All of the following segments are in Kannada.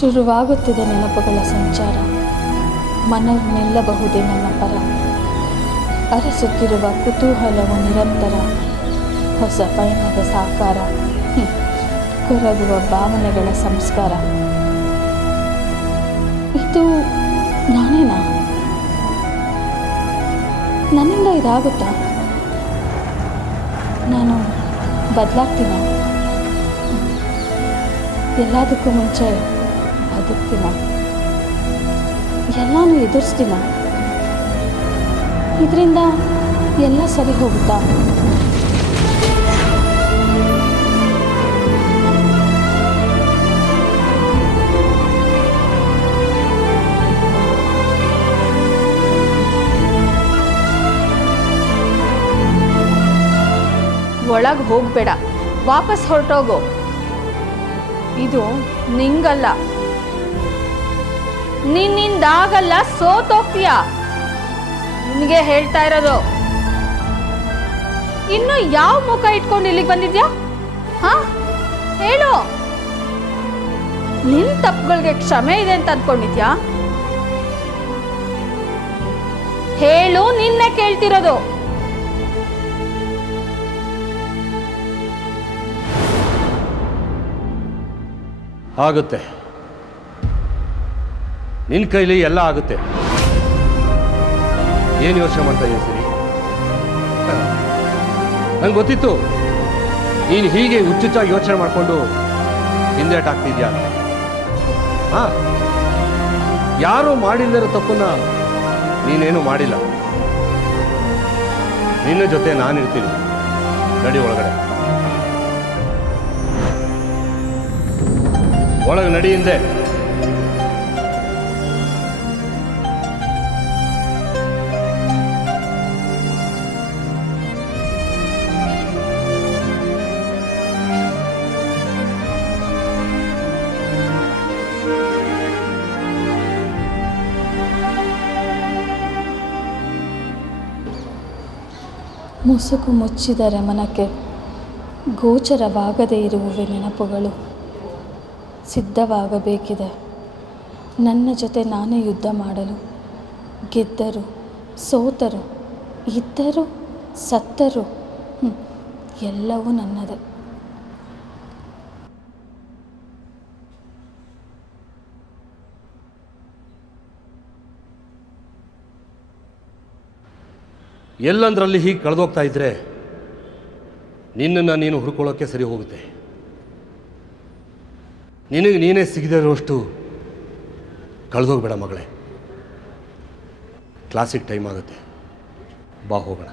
ಶುರುವಾಗುತ್ತಿದೆ ನೆನಪುಗಳ ಸಂಚಾರ. ಮನವು ನಿಲ್ಲಬಹುದೇ ನನ್ನ ಪರ. ಅರಸುತ್ತಿರುವ ಕುತೂಹಲವು ನಿರಂತರ. ಹೊಸ ಪಯಣದ ಸಾಕಾರ. ಕೊರಗುವ ಭಾವನೆಗಳ ಸಂಸ್ಕಾರ. ಇದು ನಾನೇನಾ? ನನ್ನಿಂದ ಇದಾಗುತ್ತಾ? ನಾನು ಬದಲಾಗ್ತೀನ? ಎಲ್ಲದಕ್ಕೂ ಮುಂಚೆ ಬದುಕ್ತೀನ? ಎಲ್ಲನೂ ಎದುರಿಸ್ತೀನ? ಇದರಿಂದ ಎಲ್ಲ ಸರಿ ಹೋಗುತ್ತಾ? ಒಳಗೆ ಹೋಗಬೇಡ, ವಾಪಸ್ ಹೊರಟೋಗು. ಇದು ನಿಂಗಲ್ಲ, ನಿನ್ನಿಂದಾಗಲ್ಲ, ಸೋತೋಗ್ತೀಯ. ನಿನಗೆ ಹೇಳ್ತಾ ಇರೋದು. ಇನ್ನು ಯಾವ ಮುಖ ಇಟ್ಕೊಂಡು ಇಲ್ಲಿಗೆ ಬಂದಿದ್ಯಾ? ಹಾ, ಹೇಳು. ನಿನ್ ತಪ್ಪುಗಳಿಗೆ ಕ್ಷಮೆ ಇದೆ ಅಂತ ಅಂದ್ಕೊಂಡಿದ್ಯಾ? ಹೇಳು, ನಿನ್ನೆ ಕೇಳ್ತಿರೋದು. ಆಗುತ್ತೆ, ನಿನ್ನ ಕೈಲಿ ಎಲ್ಲ ಆಗುತ್ತೆ. ಏನು ಯೋಚನೆ ಮಾಡ್ತಾ ಇದ್ದೀಯ ಸರಿ? ನಂಗೆ ಗೊತ್ತಿತ್ತು ನೀನು ಹೀಗೆ ಹುಚ್ಚುಚ್ಚಾಗಿ ಯೋಚನೆ ಮಾಡಿಕೊಂಡು ಹಿಂದೇಟಾಗ್ತಿದ್ಯಾ. ಹಾಂ, ಯಾರೂ ಮಾಡಿಲ್ಲದಿರೋ ತಪ್ಪನ್ನ ನೀನೇನು ಮಾಡಿಲ್ಲ. ನಿನ್ನ ಜೊತೆ ನಾನಿರ್ತೀನಿ. ನಡಿ ಒಳಗಡೆ, ಒಳಗೆ ನಡಿ ಹಿಂದೆ. ಮುಸುಕು ಮುಚ್ಚಿದರೆ ಮನಕ್ಕೆ ಗೋಚರವಾಗದೇ ಇರುವುವೆ ನೆನಪುಗಳು. ಸಿದ್ಧವಾಗಬೇಕಿದೆ ನನ್ನ ಜೊತೆ ನಾನೇ ಯುದ್ಧ ಮಾಡಲು. ಗೆದ್ದರು, ಸೋತರು, ಇದ್ದರು, ಸತ್ತರು, ಎಲ್ಲವೂ ನನ್ನದೇ. ಎಲ್ಲಂದ್ರಲ್ಲಿ ಹೀಗೆ ಕಳೆದೋಗ್ತಾ ಇದ್ರೆ ನಿನ್ನನ್ನು ನೀನು ಹುಡ್ಕೊಳ್ಳೋಕ್ಕೆ ಸರಿ ಹೋಗುತ್ತೆ. ನಿನಗೆ ನೀನೇ ಸಿಗದೇ ಇರೋಷ್ಟು ಕಳೆದೋಗ್ಬೇಡ ಮಗಳೇ. ಕ್ಲಾಸಿಗೆ ಟೈಮ್ ಆಗುತ್ತೆ, ಬಾ ಹೋಗೋಣ.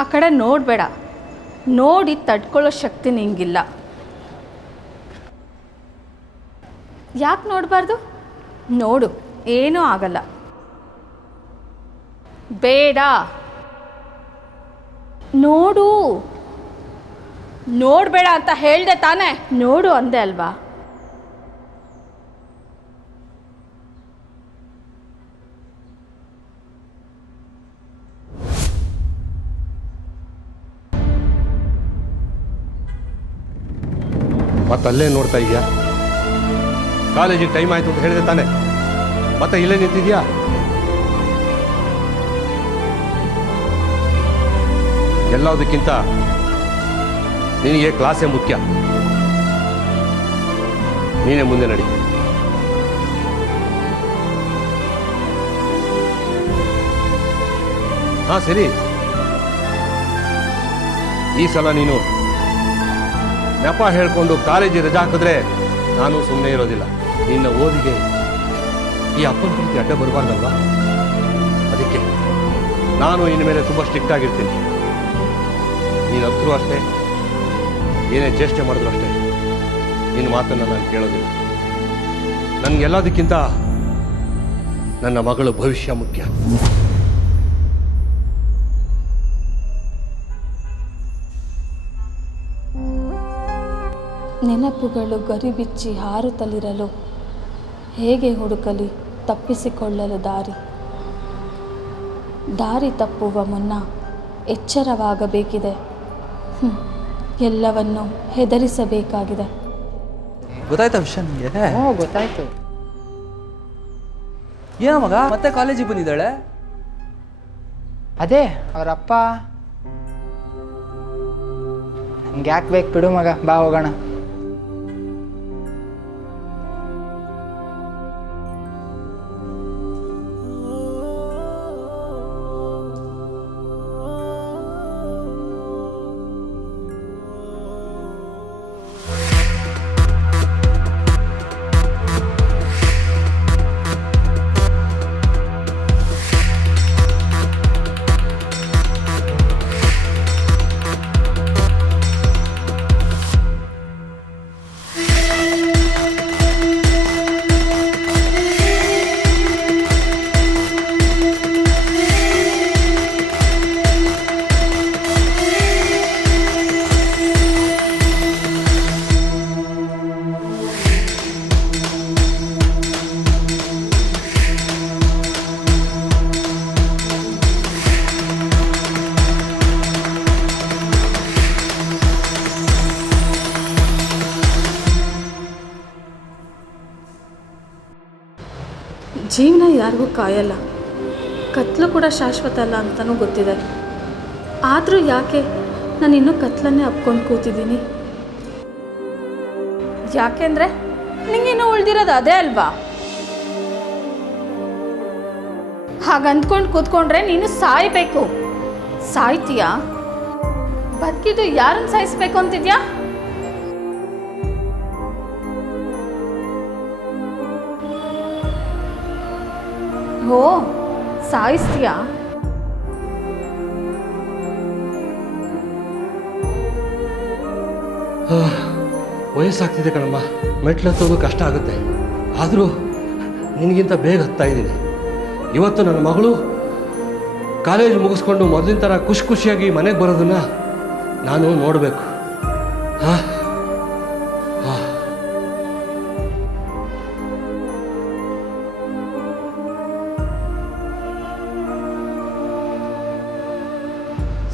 ಆ ಕಡೆ ನೋಡಬೇಡ. ನೋಡಿ ತಡ್ಕೊಳ್ಳೋ ಶಕ್ತಿ ನಿಂಗಿಲ್ಲ. ಯಾಕೆ ನೋಡಬಾರ್ದು? ನೋಡು, ಏನೂ ಆಗಲ್ಲ. ಬೇಡ, ನೋಡು. ನೋಡಬೇಡ ಅಂತ ಹೇಳ್ದೆ ತಾನೇ? ನೋಡು ಅಂದೆ ಅಲ್ವಾ? ಮತ್ತಲ್ಲೇ ನೋಡ್ತಾ ಇದೆಯಾ? ಕಾಲೇಜಿಗೆ ಟೈಮ್ ಆಯಿತು ಅಂತ ಹೇಳಿದೆ ತಾನೆ? ಮತ್ತೆ ಇಲ್ಲೇ ನಿಂತಿದ್ಯಾ? ಎಲ್ಲದಕ್ಕಿಂತ ನಿನಗೆ ಕ್ಲಾಸೇ ಮುಖ್ಯ. ನೀನೇ ಮುಂದೆ ನಡಿ. ಹಾಂ ಸರಿ, ಈ ಸಲ ನೀನು ನೆಪ ಹೇಳ್ಕೊಂಡು ಕಾಲೇಜಿಗೆ ರಜಾ ಹಾಕಿದ್ರೆ ನಾನು ಸುಮ್ಮನೆ ಇರೋದಿಲ್ಲ. ನಿನ್ನ ಓದಿಗೆ ಈ ಅಪ್ಪನ ಪ್ರೀತಿ ಅಡ್ಡ ಬರಬಾರ್ದಲ್ವಾ? ಅದಕ್ಕೆ ನಾನು ಇನ್ನು ಮೇಲೆ ತುಂಬ ಸ್ಟ್ರಿಕ್ಟ್ ಆಗಿರ್ತೀನಿ. ನೀನು ಹತ್ರೂ ಅಷ್ಟೇ, ಏನೇ ಚೇಷ್ಟೆ ಮಾಡಿದ್ರು ಅಷ್ಟೇ, ನಿನ್ನ ಮಾತನ್ನು ನಾನು ಕೇಳೋದಿಲ್ಲ. ನನಗೆಲ್ಲದಕ್ಕಿಂತ ನನ್ನ ಮಗಳ ಭವಿಷ್ಯ ಮುಖ್ಯ. ನೆನಪುಗಳು ಗರಿಬಿಚ್ಚಿ ಹಾರುತ್ತಲಿರಲು ಹೇಗೆ ಹುಡುಕಲಿ? ತಪ್ಪಿಸಿಕೊಳ್ಳಲು ದಾರಿ ತಪ್ಪುವ ಮುನ್ನ ಎಚ್ಚರವಾಗಬೇಕಿದೆ. ಎಲ್ಲವನ್ನು ಹೆದರಿಸಬೇಕಾಗಿದೆ. ಗೊತ್ತಾಯ್ತಾ ವಿಷಯ ನಿಮಗೆ? ಹ್ಞೂ ಗೊತ್ತಾಯ್ತು. ಏನೋ ಮಗ ಮತ್ತೆ ಕಾಲೇಜಿಗೆ ಬಂದಿದ್ದಾಳೆ? ಅದೇ ಅವರಪ್ಪ ನಮ್ಗೆ ಯಾಕೆ ಬೇಕು ಬಿಡು ಮಗ, ಬಾ ಹೋಗೋಣ. ಜೀವನ ಯಾರಿಗೂ ಕಾಯಲ್ಲ, ಕತ್ಲು ಕೂಡ ಶಾಶ್ವತ ಅಲ್ಲ ಅಂತಲೂ ಗೊತ್ತಿದೆ. ಆದರೂ ಯಾಕೆ ನಾನು ಇನ್ನೂ ಕತ್ಲನ್ನೇ ಅಪ್ಕೊಂಡು ಕೂತಿದ್ದೀನಿ? ಯಾಕೆಂದರೆ ನಿಂಗಿನ್ನೂ ಉಳ್ದಿರೋದು ಅದೇ ಅಲ್ವಾ? ಹಾಗಂದ್ಕೊಂಡು ಕೂತ್ಕೊಂಡ್ರೆ ನೀನು ಸಾಯ್ಬೇಕು. ಸಾಯ್ತೀಯಾ? ಬದುಕಿದ್ದು ಯಾರನ್ನು ಸಾಯಿಸ್ಬೇಕು ಅಂತಿದ್ಯಾ? ಓ, ಸಾಯಿಸ್ತೀಯಾ? ವಯಸ್ಸಾಗ್ತಿದೆ ಕಣಮ್ಮ, ಮೆಟ್ಲತ್ತೋದು ಕಷ್ಟ ಆಗುತ್ತೆ. ಆದರೂ ನಿನಗಿಂತ ಬೇಗ ಹತ್ತಾ ಇದ್ದೀನಿ. ಇವತ್ತು ನನ್ನ ಮಗಳು ಕಾಲೇಜ್ ಮುಗಿಸ್ಕೊಂಡು ಮೊದಲಿನ ಥರ ಖುಷಿಯಾಗಿ ಮನೆಗೆ ಬರೋದನ್ನು ನಾನು ನೋಡಬೇಕು. ಹಾಂ ಹಾಂ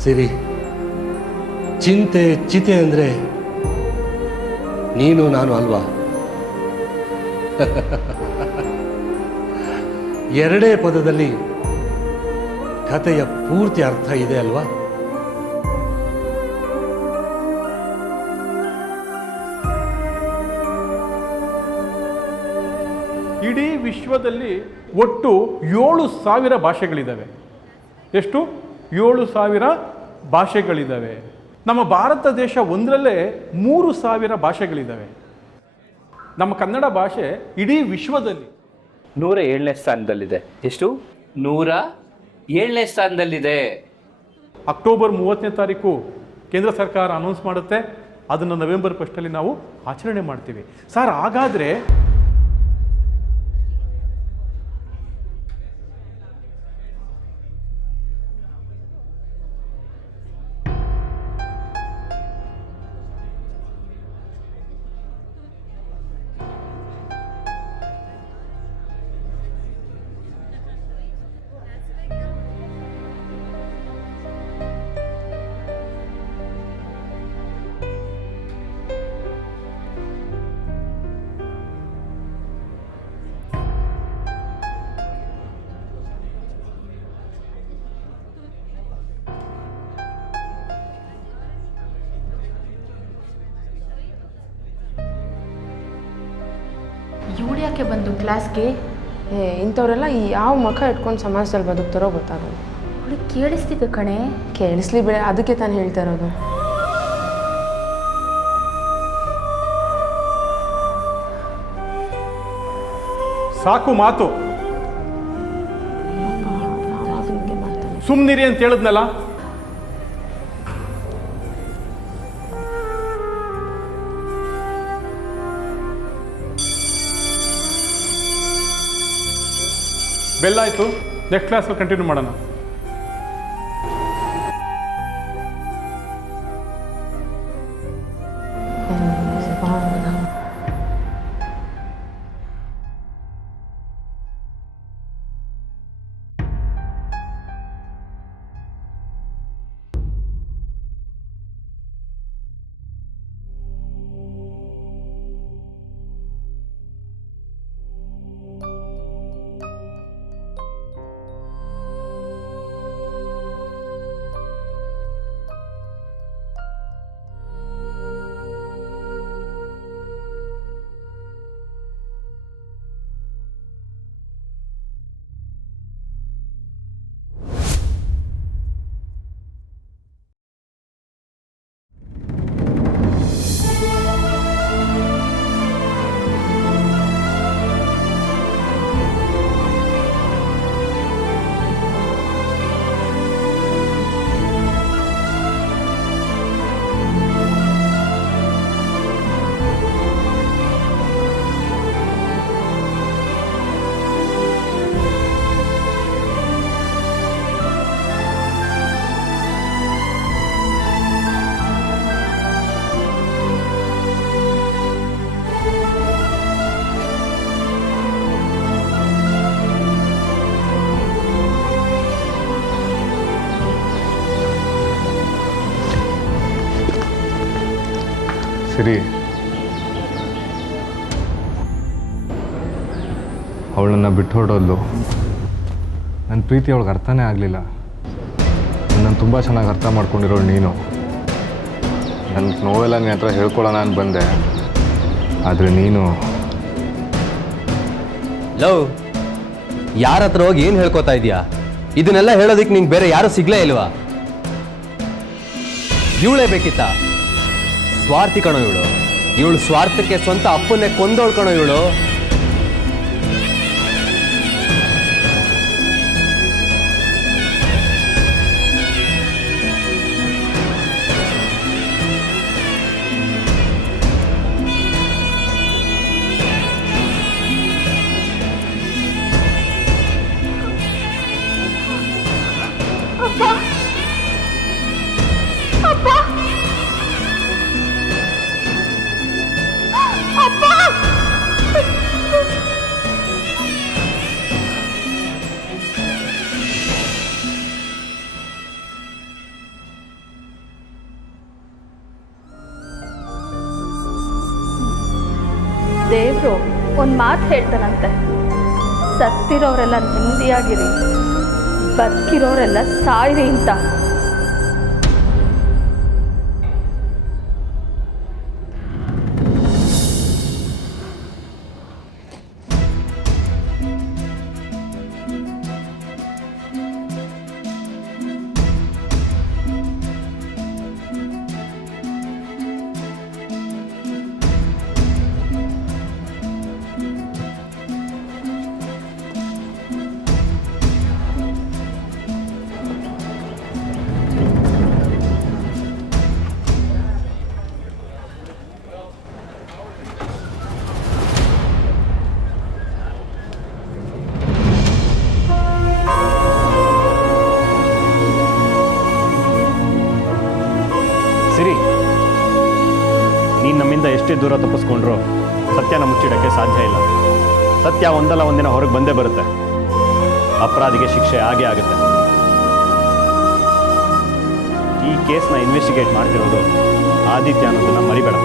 ಸಿರಿ, ಚಿತೆ ಅಂದರೆ ನೀನು ನಾನು ಅಲ್ವಾ? ಎರಡೇ ಪದದಲ್ಲಿ ಕಥೆಯ ಪೂರ್ತಿ ಅರ್ಥ ಇದೆ ಅಲ್ವಾ? ಇಡೀ ವಿಶ್ವದಲ್ಲಿ ಒಟ್ಟು 7,000 ಭಾಷೆಗಳಿದ್ದಾವೆ. ಎಷ್ಟು? 7,000 ಭಾಷೆಗಳಿದ್ದಾವೆ. ನಮ್ಮ ಭಾರತ ದೇಶ ಒಂದರಲ್ಲೇ 3,000 ಭಾಷೆಗಳಿದ್ದಾವೆ. ನಮ್ಮ ಕನ್ನಡ ಭಾಷೆ ಇಡೀ ವಿಶ್ವದಲ್ಲಿ 107ನೇ ಸ್ಥಾನದಲ್ಲಿದೆ. ಎಷ್ಟು? 107ನೇ ಸ್ಥಾನದಲ್ಲಿದೆ. ಅಕ್ಟೋಬರ್ 30ನೇ ತಾರೀಕು ಕೇಂದ್ರ ಸರ್ಕಾರ ಅನೌನ್ಸ್ ಮಾಡುತ್ತೆ. ಅದನ್ನು ನವೆಂಬರ್ 1ರಲ್ಲಿ ನಾವು ಆಚರಣೆ ಮಾಡ್ತೀವಿ. ಸರ್, ಹಾಗಾದರೆ ಇವಳು ಯಾಕೆ ಬಂದು ಕ್ಲಾಸ್ಗೆ? ಇಂಥವರೆಲ್ಲ ಯಾವ ಮುಖ ಇಟ್ಕೊಂಡು ಸಮಾಜದಲ್ಲಿ ಬದುಕ್ತಾರೋ ಗೊತ್ತಾಗಲ್ಲ. ಅವಳಿಗೆ ಕೇಳಿಸ್ತಿದ್ದೆ ಕಣೆ. ಕೇಳಿಸ್ಲಿ ಬಿಡೆ, ಅದಕ್ಕೆ ತಾನು ಹೇಳ್ತಾ ಇರೋದು. ಸಾಕು ಮಾತು, ಸುಮ್ಮನಿರಿ ಅಂತ ಹೇಳಿದ್ನಲ್ಲ. ಬೆಲ್ ಆಯಿತು, ನೆಕ್ಸ್ಟ್ ಕ್ಲಾಸಲ್ಲಿ ಕಂಟಿನ್ಯೂ ಮಾಡೋಣ. ಸಿರಿ, ಅವಳನ್ನ ಬಿಟ್ಟು ಹೊರಡೋದ್ಲು. ನನ್ನ ಪ್ರೀತಿ ಅವಳಿಗೆ ಅರ್ಥನೇ ಆಗಲಿಲ್ಲ. ನನ್ನನ್ನು ತುಂಬ ಚೆನ್ನಾಗಿ ಅರ್ಥ ಮಾಡ್ಕೊಂಡಿರೋಳು ನೀನು. ನನ್ನ ನೋವೆಲ್ಲ ನಿನ್ನ ಹತ್ರ ಹೇಳ್ಕೊಳ್ಳೋಣ ಅಂತ ಬಂದೆ, ಆದರೆ ನೀನು ಲವ್ ಯಾರ ಹತ್ರ ಹೋಗಿ ಏನು ಹೇಳ್ಕೊತಾ ಇದೀಯಾ? ಇದನ್ನೆಲ್ಲ ಹೇಳೋದಕ್ಕೆ ನಿಂಗೆ ಬೇರೆ ಯಾರು ಸಿಗ್ಲೇ ಇಲ್ವಾ? ಇವಳೇ ಬೇಕಿತ್ತ? ಸ್ವಾರ್ಥಿ ಕಣೋ ಇವಳು. ಇವಳು ಸ್ವಾರ್ಥಕ್ಕೆ ಸ್ವಂತ ಅಪ್ಪನ್ನೇ ಕೊಂದೋಳ್ ಕಣೋ ಇವಳು. ದೇವರು ಒಂದು ಮಾತು ಹೇಳ್ತಾನಂತೆ, ಸತ್ತಿರೋರೆಲ್ಲ ನೆಮ್ಮದಿಯಾಗಿರಿ, ಬದುಕಿರೋರೆಲ್ಲ ಸಾಯಿರಿ ಅಂತ. ಸಿರಿ, ನೀನು ನಮ್ಮಿಂದ ಎಷ್ಟೇ ದೂರ ತಪ್ಪಿಸ್ಕೊಂಡ್ರು ಸತ್ಯನ ಮುಚ್ಚಿಡೋಕ್ಕೆ ಸಾಧ್ಯ ಇಲ್ಲ. ಸತ್ಯ ಒಂದಲ್ಲ ಒಂದಿನ ಹೊರಗೆ ಬಂದೇ ಬರುತ್ತೆ. ಅಪರಾಧಿಗೆ ಶಿಕ್ಷೆ ಆಗೇ ಆಗುತ್ತೆ. ಈ ಕೇಸ್ನ ಇನ್ವೆಸ್ಟಿಗೇಟ್ ಮಾಡ್ತಿರೋದು ಆದಿತ್ಯ ಅನ್ನೋದನ್ನ ಮರಿಬೇಡ.